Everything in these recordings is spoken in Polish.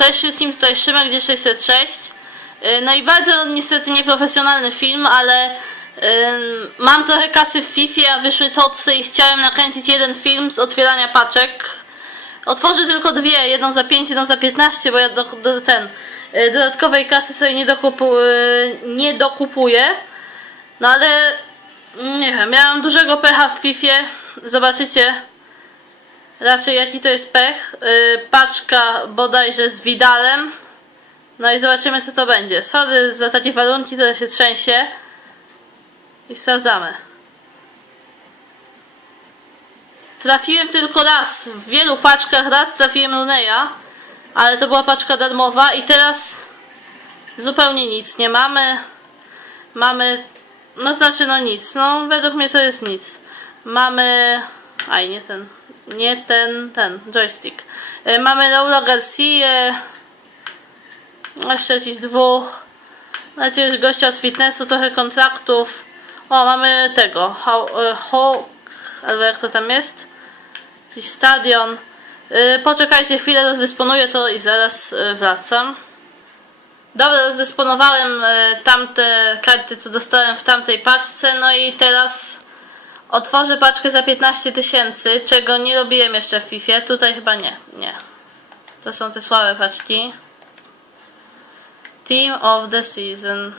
Cześć wszystkim, tutaj Szymek gdzie 606. Yy, No i bardzo niestety nieprofesjonalny film, ale yy, mam trochę kasy w FIFA, a wyszły tocy i chciałem nakręcić jeden film z otwierania paczek. Otworzę tylko dwie, jedną za 5, jedną za 15, bo ja do, do, ten yy, dodatkowej kasy sobie nie, dokupu, nie dokupuję. No ale mm, nie wiem, miałam dużego pecha w FIFA. Zobaczycie raczej jaki to jest pech. Yy, paczka bodajże z Widalem. No i zobaczymy co to będzie. Sorry za takie warunki, to się trzęsie. I sprawdzamy. Trafiłem tylko raz. W wielu paczkach raz trafiłem Runeya. Ale to była paczka darmowa i teraz zupełnie nic nie mamy. Mamy, no znaczy no nic. No według mnie to jest nic. Mamy, aj nie ten, nie ten, ten joystick. Y, Mamy Laura Garcia, jeszcze jakichś dwóch. Znaczy gościa od fitnessu, trochę kontraktów. O, mamy tego, y, Hawk, albo jak to tam jest. Jakiś stadion. Y, Poczekajcie chwilę, rozdysponuję to i zaraz wracam. Dobra, rozdysponowałem tamte karty, co dostałem w tamtej paczce, no i teraz otworzę paczkę za 15 tysięcy, czego nie robiłem jeszcze w FIFA. Tutaj chyba nie, nie. To są te słabe paczki. Team of the Season.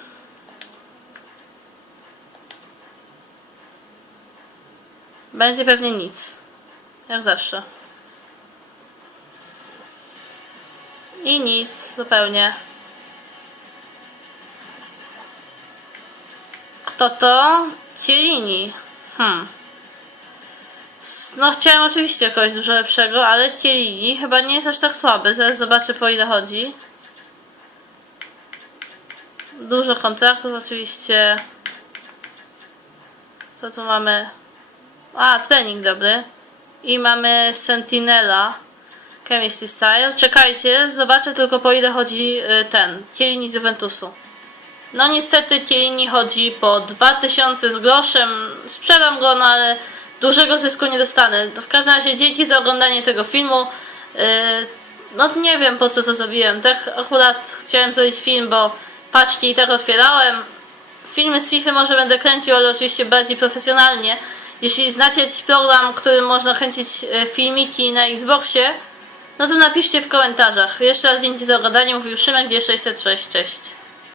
Będzie pewnie nic. Jak zawsze. I nic, zupełnie. Kto to? Cielini. Hmm. No chciałem oczywiście kogoś dużo lepszego, ale Cielini chyba nie jest aż tak słaby. Zaraz zobaczę po ile chodzi. Dużo kontraktów oczywiście. Co tu mamy? A, trening dobry. I mamy Sentinela. Chemistry Style. Czekajcie, zobaczę tylko po ile chodzi y, ten. Cielini z Juventusu. No niestety Cielini chodzi po 2000 z groszem. Sprzedam go, no ale dużego zysku nie dostanę. To w każdym razie dzięki za oglądanie tego filmu. Yy, no nie wiem po co to zrobiłem. Tak akurat chciałem zrobić film, bo paczki i tak otwierałem. Filmy z FIFA może będę kręcił, ale oczywiście bardziej profesjonalnie. Jeśli znacie jakiś program, którym można kręcić e, filmiki na Xboxie, no to napiszcie w komentarzach. Jeszcze raz dzięki za oglądanie. Mówił Szymek, gdzie 606. Cześć.